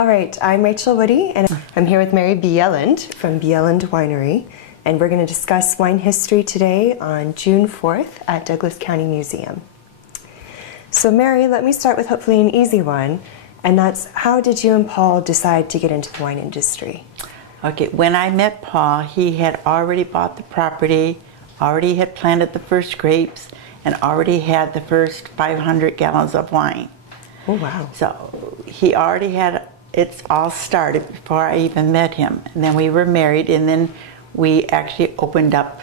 All right, I'm Rachael Woody, and I'm here with Mary Bjelland from Bjelland Winery, and we're going to discuss wine history today on June 4th at Douglas County Museum. So Mary, let me start with hopefully an easy one, and that's how did you and Paul decide to get into the wine industry? Okay, when I met Paul, he had already bought the property, already had planted the first grapes, and already had the first 500 gallons of wine. Oh, wow. So he already had it's all started before I even met him. And then we were married, and then we actually opened up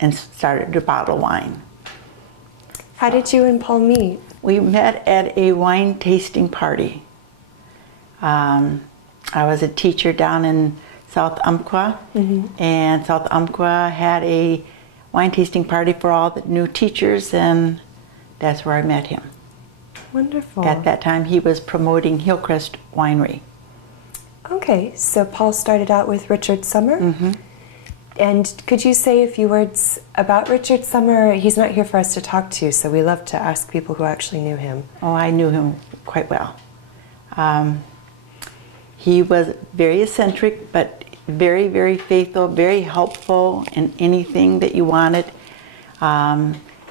and started to bottle wine. How did you and Paul meet? We met at a wine tasting party. I was a teacher down in South Umpqua, and South Umpqua had a wine tasting party for all the new teachers, and that's where I met him. Wonderful. At that time, he was promoting Hillcrest Winery. Okay, so Paul started out with Richard Summer. And could you say a few words about Richard Summer? He's not here for us to talk to, so we love to ask people who actually knew him. Oh, I knew him quite well. He was very eccentric, but very, very faithful, very helpful in anything that you wanted.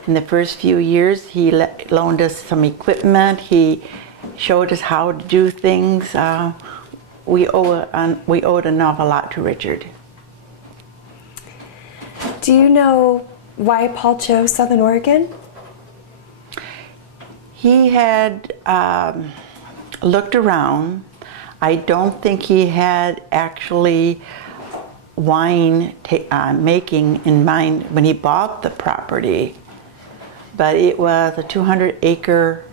In the first few years, he loaned us some equipment. He showed us how to do things. We owed an awful lot to Richard. Do you know why Paul chose Southern Oregon? He had looked around. I don't think he had actually wine making in mind when he bought the property. But it was a 200-acre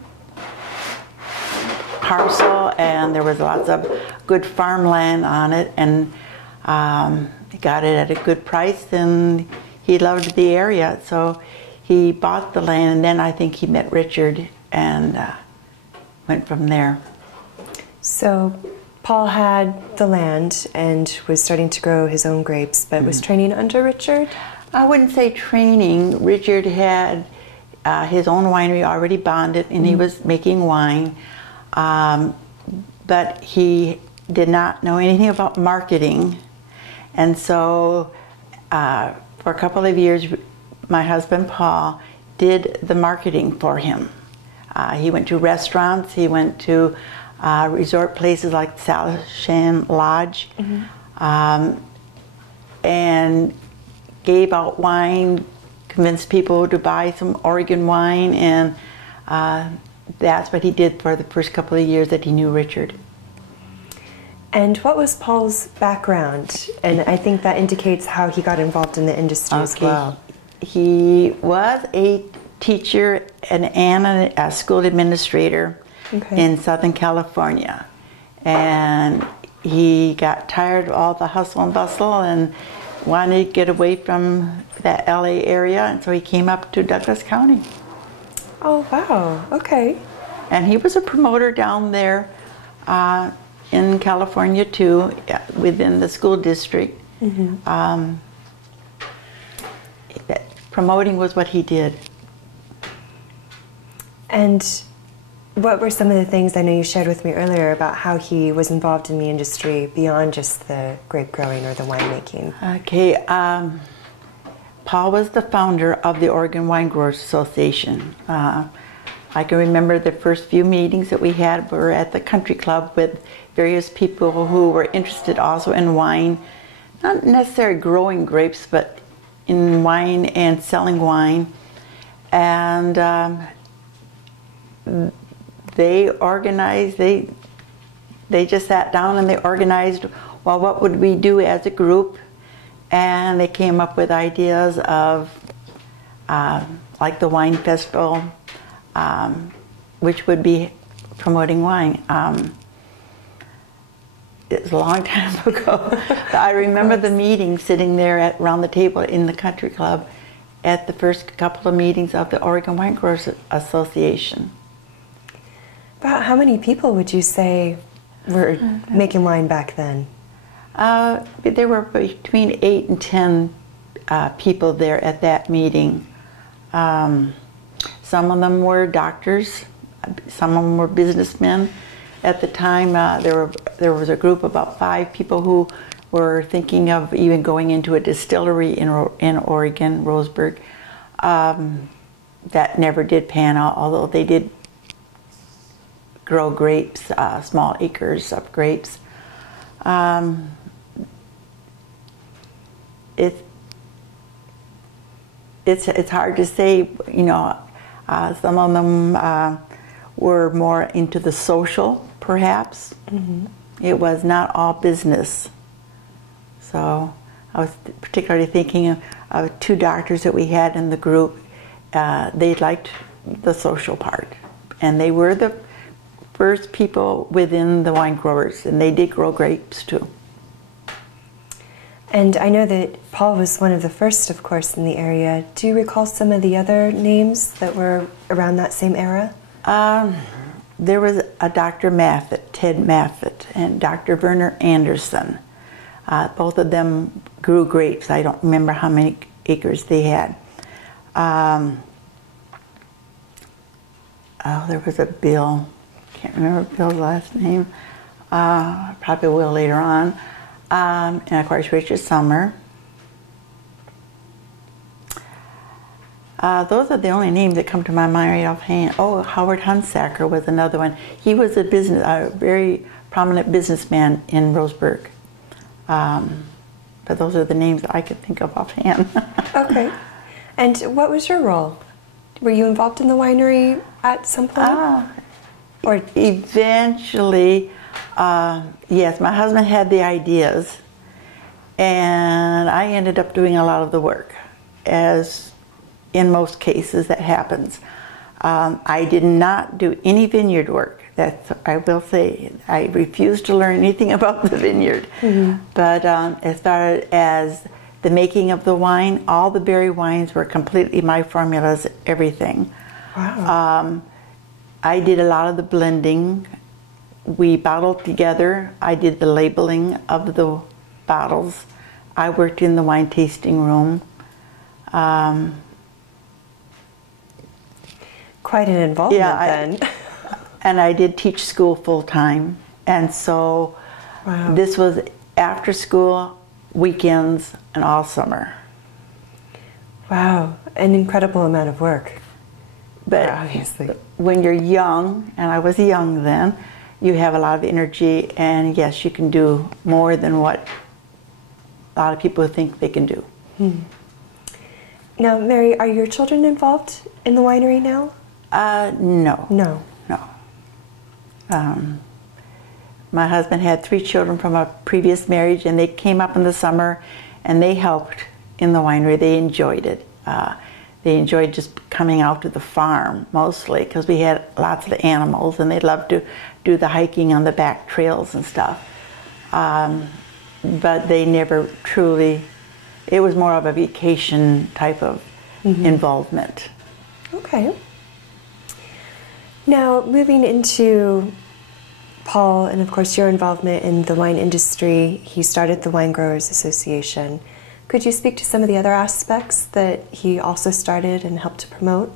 parcel, and there was lots of good farmland on it, and he got it at a good price, and he loved the area, so he bought the land, and then I think he met Richard and went from there. So Paul had the land and was starting to grow his own grapes, but was training under Richard? I wouldn't say training. Richard had his own winery already bonded, and he was making wine, but he did not know anything about marketing, and so for a couple of years my husband Paul did the marketing for him. He went to restaurants, he went to resort places like Salishan Lodge, and gave out wine, convinced people to buy some Oregon wine, and that's what he did for the first couple of years that he knew Richard. And what was Paul's background? And I think that indicates how he got involved in the industry as well. He was a teacher and a school administrator in Southern California. And he got tired of all the hustle and bustle and wanted to get away from that LA area, and so he came up to Douglas County. Oh, wow. Okay. And he was a promoter down there in California too, within the school district. Promoting was what he did. And what were some of the things I know you shared with me earlier about how he was involved in the industry beyond just the grape growing or the winemaking? Okay, Paul was the founder of the Oregon Wine Growers Association. I can remember the first few meetings that we had were at the country club with various people who were interested also in wine, not necessarily growing grapes, but in wine and selling wine. And they organized, they just sat down and they organized, well, what would we do as a group? And they came up with ideas of like the wine festival, which would be promoting wine. It was a long time ago. I remember the meeting, sitting there around the table in the country club at the first couple of meetings of the Oregon Wine Growers Association. About how many people would you say were making wine back then? There were between 8 and 10 people there at that meeting. Some of them were doctors, some of them were businessmen, At the time, there was a group of about 5 people who were thinking of even going into a distillery in Oregon, Roseburg. That never did pan out, although they did grow grapes, small acres of grapes. It's hard to say, you know. Some of them were more into the social, perhaps. Mm-hmm. It was not all business. So I was particularly thinking of 2 doctors that we had in the group. They liked the social part, and they were the first people within the wine growers, and they did grow grapes too. And I know that Paul was one of the first, of course, in the area. Do you recall some of the other names that were around that same era? There was a Dr. Maffett, Ted Maffett, and Dr. Werner Anderson. Both of them grew grapes. I don't remember how many acres they had. There was a Bill. Can't remember Bill's last name. Probably will later on. And of course, Richard Summer. Those are the only names that come to my mind right offhand. Oh, Howard Hunsaker was another one. He was a very prominent businessman in Roseburg. But those are the names that I could think of offhand. Okay. And what was your role? Were you involved in the winery at some point? Or eventually, yes, my husband had the ideas, and I ended up doing a lot of the work, as in most cases that happens. I did not do any vineyard work. That's, I will say, I refused to learn anything about the vineyard. Mm-hmm. But as far as the making of the wine, all the berry wines were completely my formulas, everything. Wow. I did a lot of the blending. We bottled together. I did the labeling of the bottles. I worked in the wine tasting room. Quite an involvement then. And I did teach school full time. And so this was after school, weekends, and all summer. Wow, an incredible amount of work. But obviously, when you're young, and I was young then, you have a lot of energy, and yes, you can do more than what a lot of people think they can do. Hmm. Now, Mary, are your children involved in the winery now? No. No. My husband had 3 children from a previous marriage, and they came up in the summer, and they helped in the winery. They enjoyed it. They enjoyed just coming out to the farm, mostly, because we had lots of animals, and they loved to do the hiking on the back trails and stuff. But they never truly, it was more of a vacation type of involvement. Okay. Now, moving into Paul, and of course your involvement in the wine industry, he started the Wine Growers Association. Could you speak to some of the other aspects that he also started and helped to promote?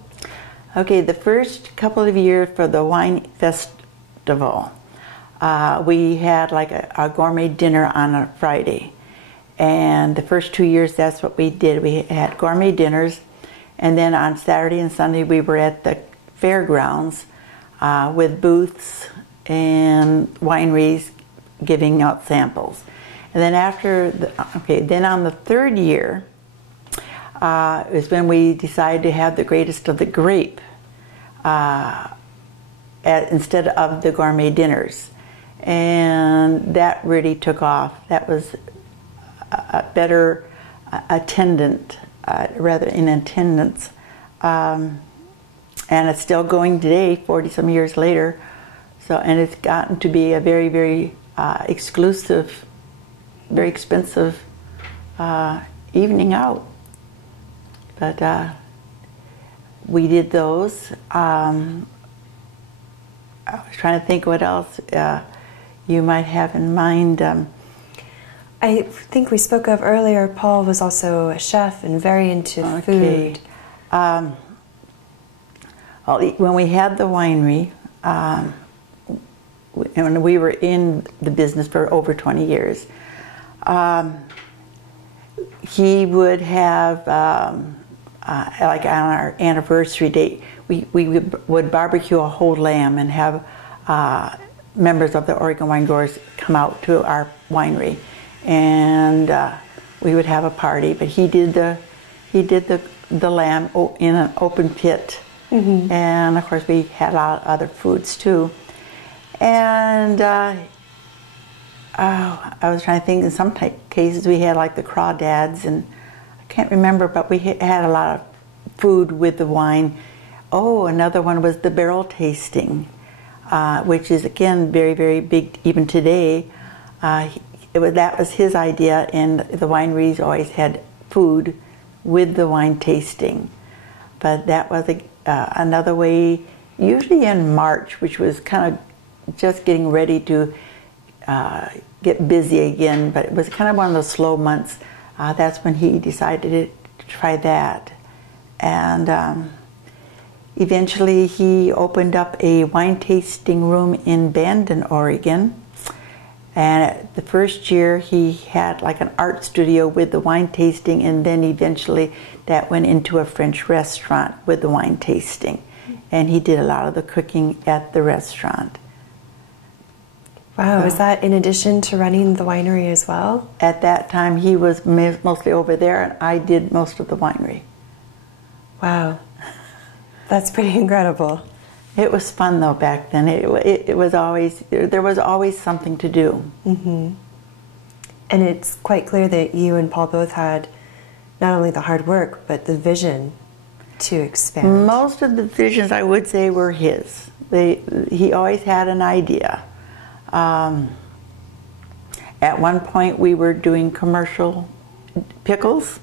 Okay, the first couple of years for the wine festival, we had like a gourmet dinner on a Friday. And the first 2 years, that's what we did. We had gourmet dinners, and then on Saturday and Sunday, we were at the fairgrounds with booths and wineries giving out samples. And then then on the 3rd year is when we decided to have the greatest of the grape instead of the gourmet dinners. And that really took off. That was a better attendance. And it's still going today, 40-some years later. So, and it's gotten to be a very, very exclusive, very expensive evening out. But we did those. I was trying to think what else you might have in mind. I think we spoke of earlier, Paul was also a chef and very into food. When we had the winery, and we were in the business for over 20 years. He would have, like on our anniversary date, we would barbecue a whole lamb and have members of the Oregon wine growers come out to our winery, and we would have a party. But he did the lamb in an open pit, and of course we had a lot of other foods too. And I was trying to think, in some cases we had like the crawdads, and I can't remember, but we had a lot of food with the wine. Oh, another one was the barrel tasting, which is again very, very big even today. That was his idea, and the wineries always had food with the wine tasting. But that was another way, usually in March, which was kind of just getting ready to get busy again, but it was kind of one of those slow months. That's when he decided to try that. And eventually he opened up a wine tasting room in Bandon, Oregon. And the first year he had like an art studio with the wine tasting, and then eventually that went into a French restaurant with the wine tasting. And he did a lot of the cooking at the restaurant. Wow, is that in addition to running the winery as well? At that time he was mostly over there, and I did most of the winery. Wow, that's pretty incredible. It was fun though back then. It was always, there was always something to do. And it's quite clear that you and Paul both had not only the hard work, but the vision to expand. Most of the visions, I would say, were his. He always had an idea. At one point we were doing commercial pickles.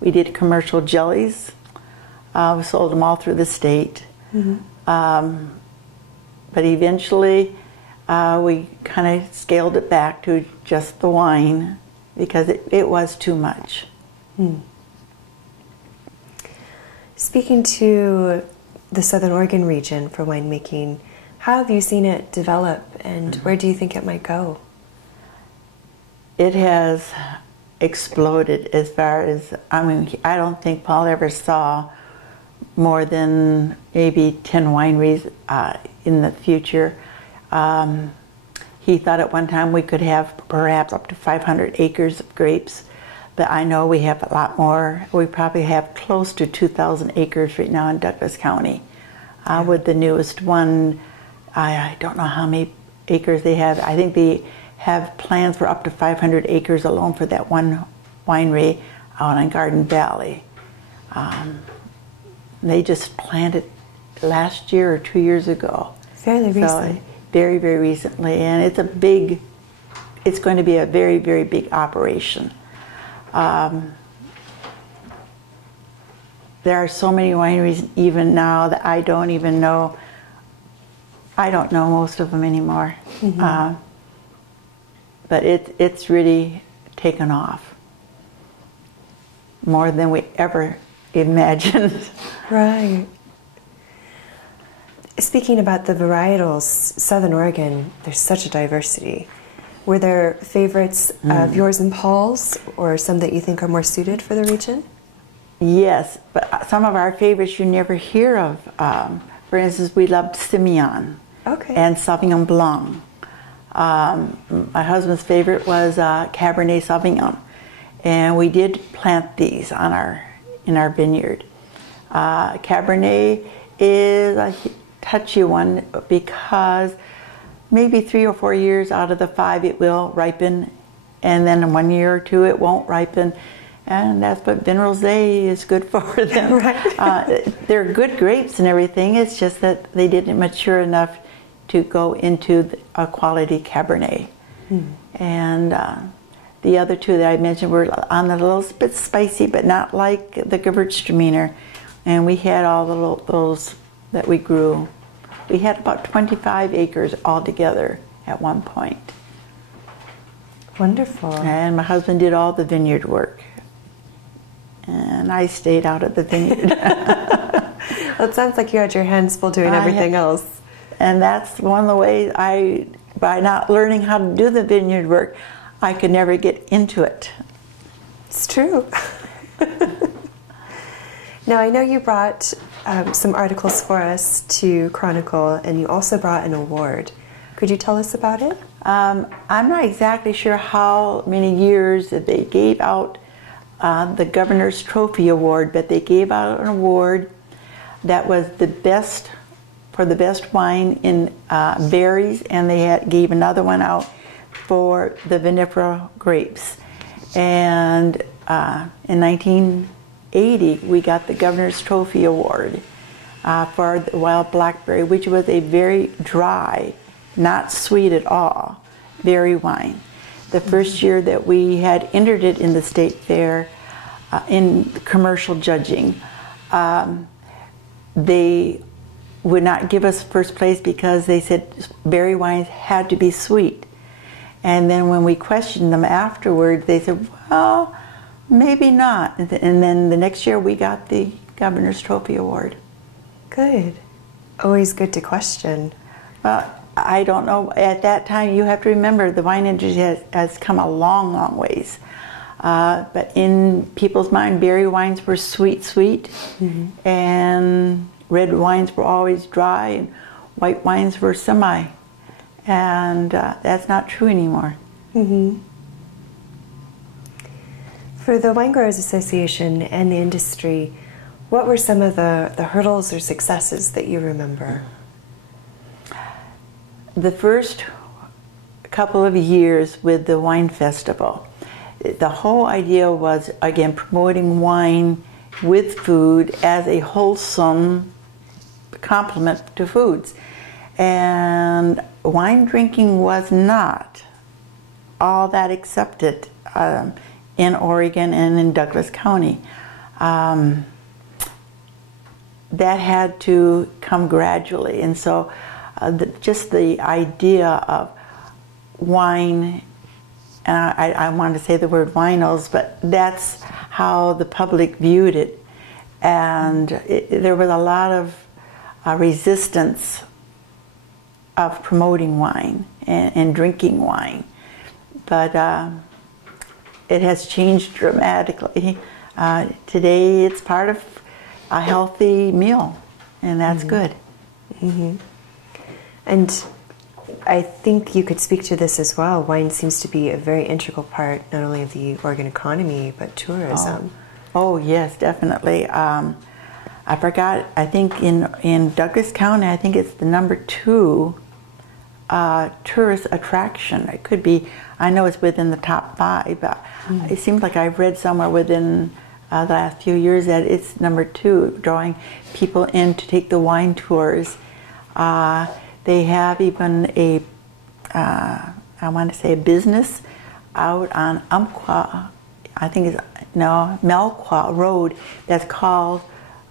We did commercial jellies. We sold them all through the state. But eventually we kind of scaled it back to just the wine because it was too much. Speaking to the Southern Oregon region for winemaking, how have you seen it develop, and where do you think it might go? It has exploded as far as, I mean, I don't think Paul ever saw more than maybe 10 wineries in the future. He thought at one time we could have perhaps up to 500 acres of grapes, but I know we have a lot more. We probably have close to 2,000 acres right now in Douglas County. With the newest one, I don't know how many acres they have. I think they have plans for up to 500 acres alone for that one winery out in Garden Valley. They just planted last year or 2 years ago. Fairly recently. So, very, very recently, and it's going to be a very, very big operation. There are so many wineries even now that I don't even know. I don't know most of them anymore. But it's really taken off more than we ever imagined. Right. Speaking about the varietals, Southern Oregon, there's such a diversity. Were there favorites of yours and Paul's, or some that you think are more suited for the region? Yes, but some of our favorites you never hear of. For instance, we loved Simeon and Sauvignon Blanc. My husband's favorite was Cabernet Sauvignon, and we did plant these in our vineyard. Cabernet is a touchy one because maybe 3 or 4 years out of the 5 it will ripen, and then in 1 year or 2 it won't ripen, and that's what Vin Rosé is good for them. They're good grapes and everything, it's just that they didn't mature enough to go into a quality Cabernet. And the other 2 that I mentioned were on a little bit spicy, but not like the Gewürztraminer. And we had all those that we grew. We had about 25 acres altogether at one point. Wonderful. And my husband did all the vineyard work. And I stayed out of the vineyard. Well, it sounds like you had your hands full doing everything else. And that's one of the ways I by not learning how to do the vineyard work, I could never get into it. It's true. Now, I know you brought some articles for us to chronicle, and you also brought an award. Could you tell us about it? I'm not exactly sure how many years that they gave out the Governor's Trophy Award, but they gave out an award that was the best, for the best wine in berries, and they gave another one out for the vinifera grapes. And in 1980, we got the Governor's Trophy Award for the wild blackberry, which was a very dry, not sweet at all, berry wine. The first year that we had entered it in the state fair in commercial judging, they would not give us first place because they said berry wines had to be sweet. And then when we questioned them afterwards, they said, well, maybe not. And then the next year we got the Governor's Trophy Award. Good. Always good to question. Well, I don't know. At that time, you have to remember the wine industry has come a long, long ways. But in people's mind, berry wines were sweet, mm-hmm. and red wines were always dry, and white wines were semi. And that's not true anymore. Mm-hmm. For the Wine Growers Association and the industry, what were some of the hurdles or successes that you remember? The first couple of years with the wine festival, the whole idea was, again, promoting wine with food as a wholesome complement to foods. And wine drinking was not all that accepted in Oregon and in Douglas County. That had to come gradually. And so just the idea of wine, and I wanted to say the word winos, but that's how the public viewed it. And there was a lot of resistance of promoting wine and drinking wine. But it has changed dramatically. Today it's part of a healthy meal, and that's mm-hmm. good. Mm-hmm. And I think you could speak to this as well. Wine seems to be a very integral part not only of the Oregon economy, but tourism. Oh yes, definitely. I forgot, I think in Douglas County, I think it's the #2 tourist attraction. It could be, I know it's within the top 5, but it seems like I've read somewhere within the last few years that it's #2, drawing people in to take the wine tours. They have even a, I want to say a business out on Umpqua, I think it's, no, Melqua Road, that's called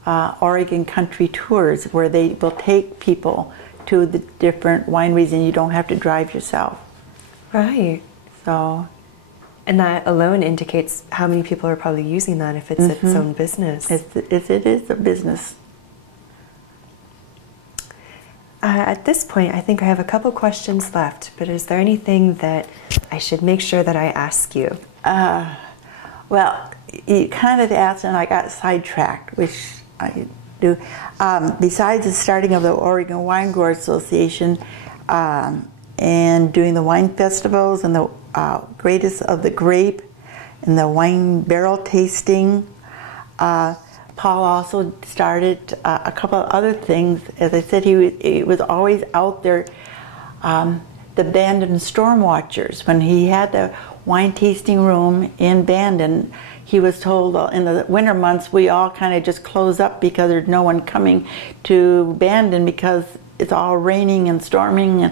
Oregon Country Tours, where they will take people to the different wineries and you don't have to drive yourself. Right. So. And that alone indicates how many people are probably using that if it's mm-hmm. its own business. It is a business. At this point, I think I have a couple questions left, but is there anything that I should make sure that I ask you? Well, you kind of asked and I got sidetracked, which I do. Besides the starting of the Oregon Wine Growers Association and doing the wine festivals and the greatest of the grape and the wine barrel tasting, Paul also started a couple of other things. As I said, he was always out there. The Bandon Storm Watchers, when he had the wine tasting room in Bandon, he was told in the winter months we all kind of just close up because there's no one coming to Bandon because it's all raining and storming,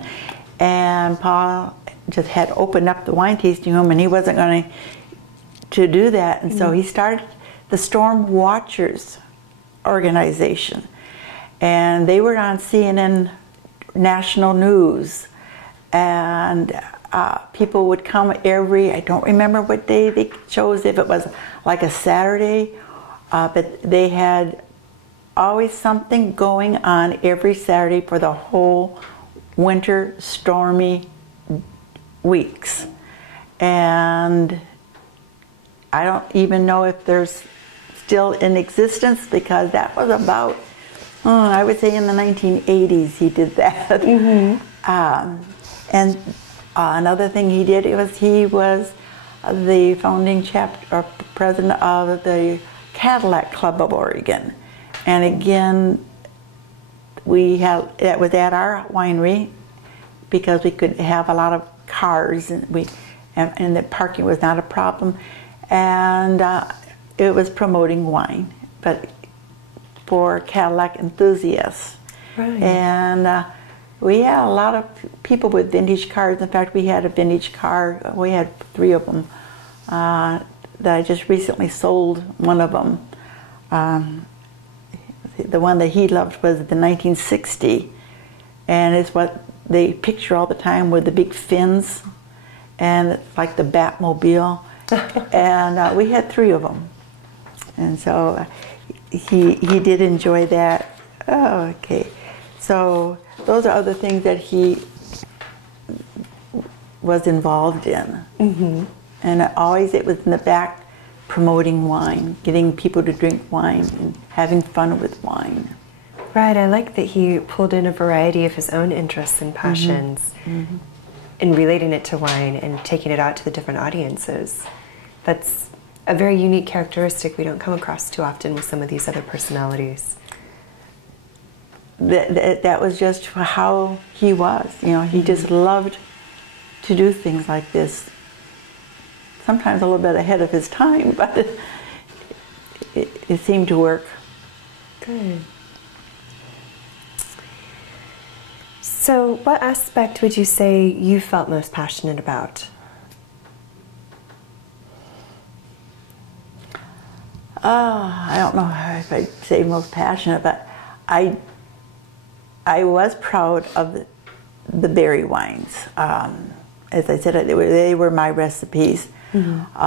and Paul just had opened up the wine tasting room and he wasn't going to do that, and so he started the Storm Watchers organization, and they were on CNN national news, and people would come every, I don't remember what day they chose, if it was like a Saturday, but they had always something going on every Saturday for the whole winter stormy weeks. And I don't even know if there's still in existence, because that was about, I would say in the 1980s he did that. Mm-hmm. And another thing he did, he was the founding chapter or president of the Cadillac Club of Oregon. And again, it was at our winery, because we could have a lot of cars, and the parking was not a problem. And it was promoting wine, but for Cadillac enthusiasts. Right. And we had a lot of people with vintage cars. In fact, we had a vintage car. We had 3 of them that I just recently sold one of them. The one that he loved was the 1960, and it's what they picture all the time with the big fins, and it's like the Batmobile. And we had 3 of them, and so he did enjoy that. Oh, okay, so those are other things that he was involved in. Mm-hmm. And always it was in the back, promoting wine, getting people to drink wine and having fun with wine. Right, I like that he pulled in a variety of his own interests and passions, mm-hmm. and relating it to wine and taking it out to the different audiences. That's a very unique characteristic we don't come across too often with some of these other personalities. That was just how he was. You know, he just loved to do things like this. Sometimes a little bit ahead of his time, but it seemed to work. Good. So what aspect would you say you felt most passionate about? I don't know if I'd say most passionate, but I was proud of the berry wines. As I said, they were my recipes. Mm-hmm.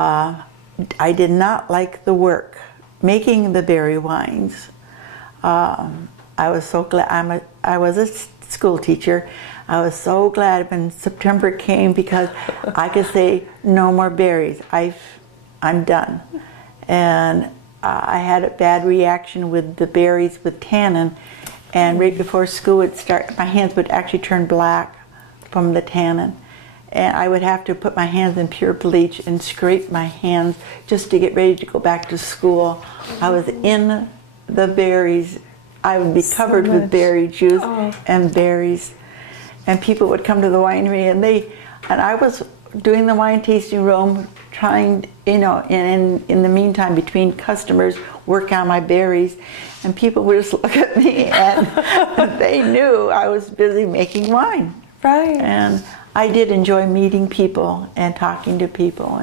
I did not like the work making the berry wines. I was so glad. I was a school teacher. I was so glad when September came, because I could say no more berries. I'm done. And I had a bad reaction with the berries with tannin, and right before school would start, my hands would actually turn black from the tannin. And I would have to put my hands in pure bleach and scrape my hands just to get ready to go back to school. I was in the berries. I would be covered with berry juice and berries. And people would come to the winery, and I was doing the wine tasting room, trying, you know, in the meantime, between customers, work on my berries. And people would just look at me, and they knew I was busy making wine. Right. And I did enjoy meeting people and talking to people,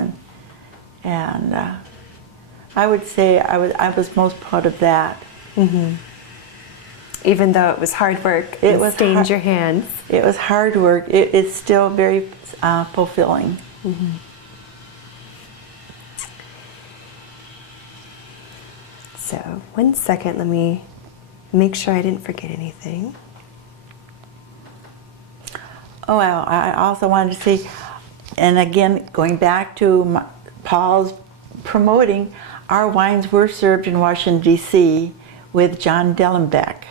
and I would say I was most proud of that. Mm-hmm. Even though it was hard work, it stained your hands. It was hard work. It's still very fulfilling. Mm-hmm. So 1 second, let me make sure I didn't forget anything. Oh, well, I also wanted to say, and again, going back to Paul's promoting, our wines were served in Washington, D.C. with John Dellenbeck.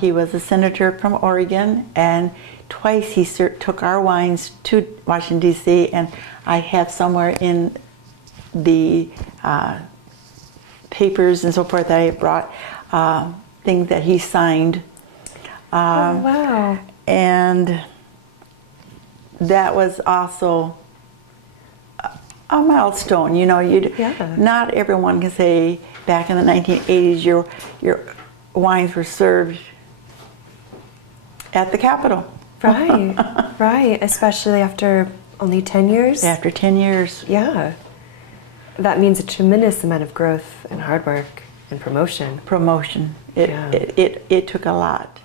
He was a senator from Oregon, and twice he took our wines to Washington, D.C., and I have somewhere in the papers and so forth that I have brought things that he signed. Oh, wow. And that was also a milestone. You know, not everyone can say back in the 1980s your wines were served at the Capitol. Right, right, especially after only 10 years? After 10 years. Yeah. That means a tremendous amount of growth and hard work and promotion. Promotion. It took a lot.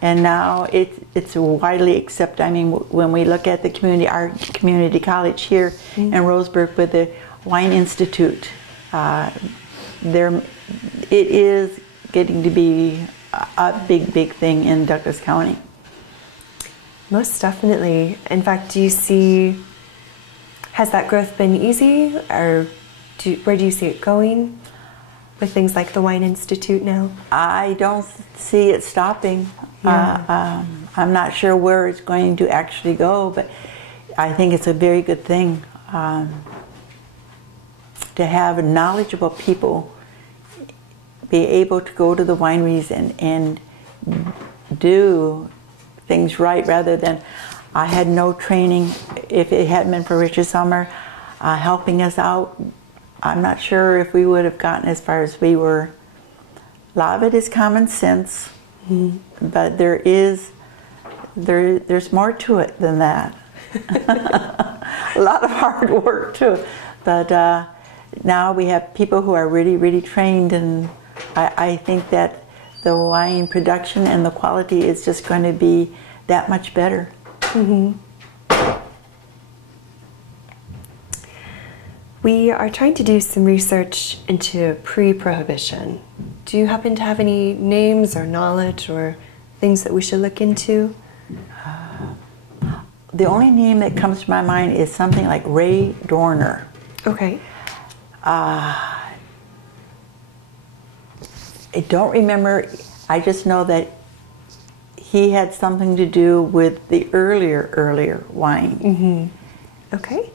And now it's widely accepted. I mean, when we look at the our community college here in Roseburg with the Wine Institute, it is getting to be a big thing in Douglas County. Most definitely. In fact, do you see, has that growth been easy, or where do you see it going with things like the Wine Institute now? I don't see it stopping. Yeah. I'm not sure where it's going to actually go, but I think it's a very good thing to have knowledgeable people be able to go to the wineries and do things right, rather than, I had no training. If it hadn't been for Richard Sommer helping us out, I'm not sure if we would have gotten as far as we were. A lot of it is common sense, but there's more to it than that. A lot of hard work too. But now we have people who are really, really trained, and I think that the wine production and the quality is just going to be that much better. We are trying to do some research into pre-prohibition. Do you happen to have any names or knowledge or things that we should look into? The only name that comes to my mind is something like Ray Dorner. Okay. I don't remember. I just know that he had something to do with the earlier wine. Okay.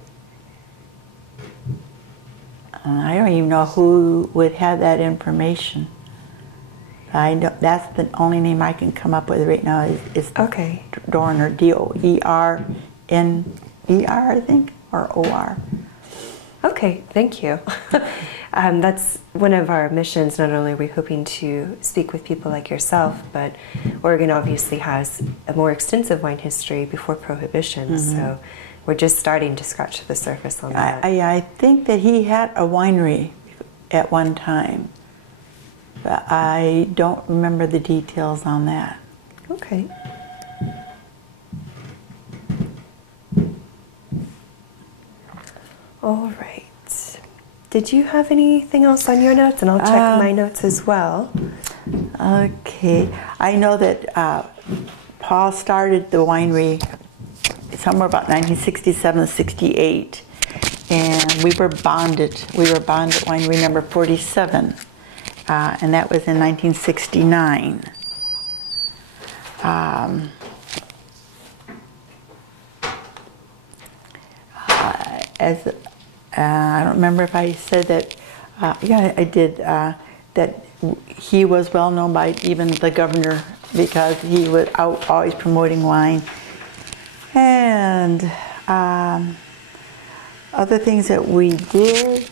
I don't even know who would have that information. I know that's the only name I can come up with right now is Okay. Dorner, D-O-E-R-N-E-R, I think, or O-R. Okay, thank you. That's one of our missions. Not only are we hoping to speak with people like yourself, but Oregon obviously has a more extensive wine history before Prohibition, so we're just starting to scratch the surface on that. I think that he had a winery at one time, but I don't remember the details on that. Okay. All right. Did you have anything else on your notes? And I'll check my notes as well. Okay. I know that Paul started the winery somewhere about 1967, 68, and we were bonded. We were bonded winery number 47, and that was in 1969. I don't remember if I said that. Yeah, I did. That he was well known by even the governor because he was out always promoting wine. And other things that we did,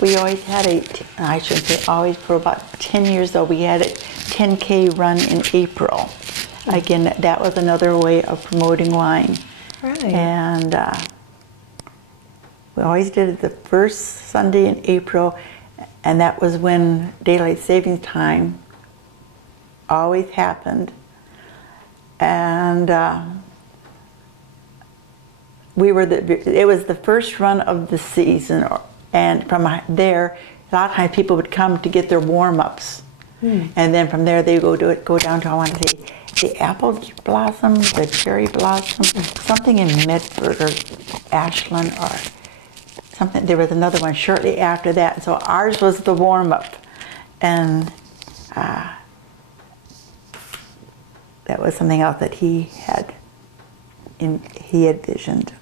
we always had I shouldn't say always, for about 10 years though, we had a 10K run in April. Again, that was another way of promoting wine. Right. And we always did it the first Sunday in April, and that was when daylight savings time always happened. And it was the first run of the season, and from there, a lot of times people would come to get their warm-ups. And then from there they go down to, I want to say, the apple blossom, the cherry blossom, something in Medford or Ashland or something. There was another one shortly after that. So ours was the warm-up, and that was something else that he had visioned.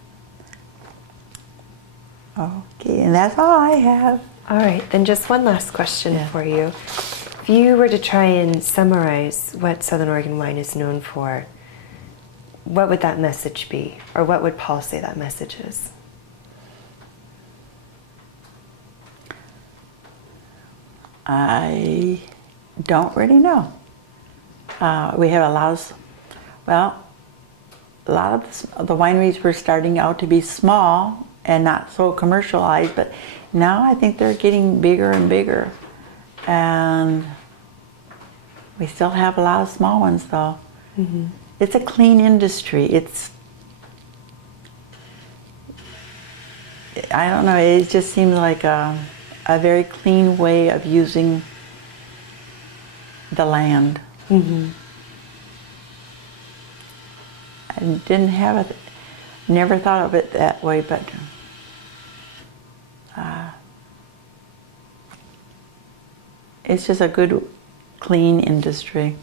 Okay, and that's all I have. All right, then just one last question for you. If you were to try and summarize what Southern Oregon wine is known for, what would that message be? Or what would Paul say that message is? I don't really know. We have a lot of the wineries were starting out to be small and not so commercialized, but now I think they're getting bigger and bigger. And we still have a lot of small ones though. It's a clean industry. I don't know, it just seems like a very clean way of using the land. didn't have it, never thought of it that way, but it's just a good, clean industry.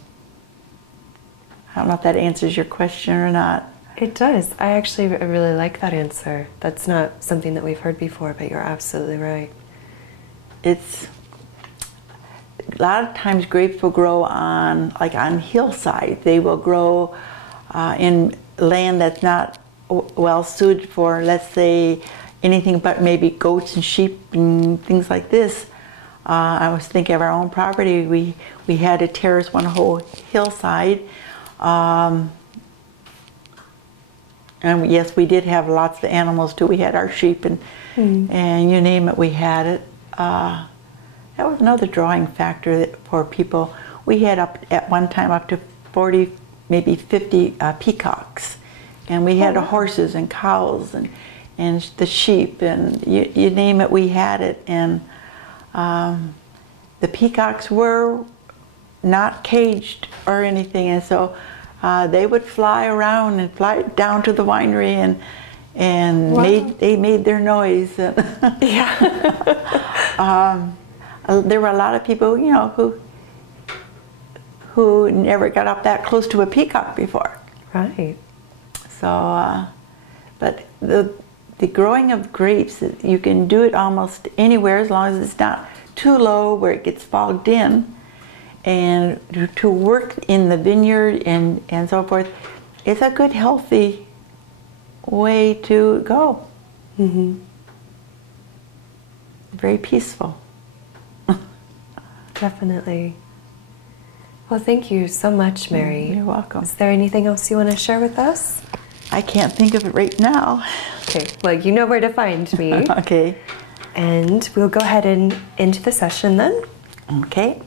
I don't know if that answers your question or not. It does. I actually really like that answer. That's not something that we've heard before, but you're absolutely right. It's a lot of times grapes will grow on hillside. They will grow in land that's not well suited for, let's say, anything but maybe goats and sheep and things like this. I was thinking of our own property. We had to terrace one whole hillside. And yes, we did have lots of animals too. We had our sheep and you name it, we had it. That was another drawing factor for people. We had at one time up to 40, maybe 50 peacocks. And we had horses and cows and the sheep, and you name it, we had it. And the peacocks were not caged or anything, and so they would fly around and fly down to the winery and they made their noise. Yeah. There were a lot of people, you know, who never got up that close to a peacock before. Right. So, but the growing of grapes, you can do it almost anywhere as long as it's not too low where it gets fogged in. And to work in the vineyard and so forth, it's a good, healthy way to go. Mm-hmm. Very peaceful. Definitely. Well, thank you so much, Mary. You're welcome. Is there anything else you want to share with us? I can't think of it right now. Okay, well, you know where to find me. Okay. And we'll go ahead and into the session then. Okay.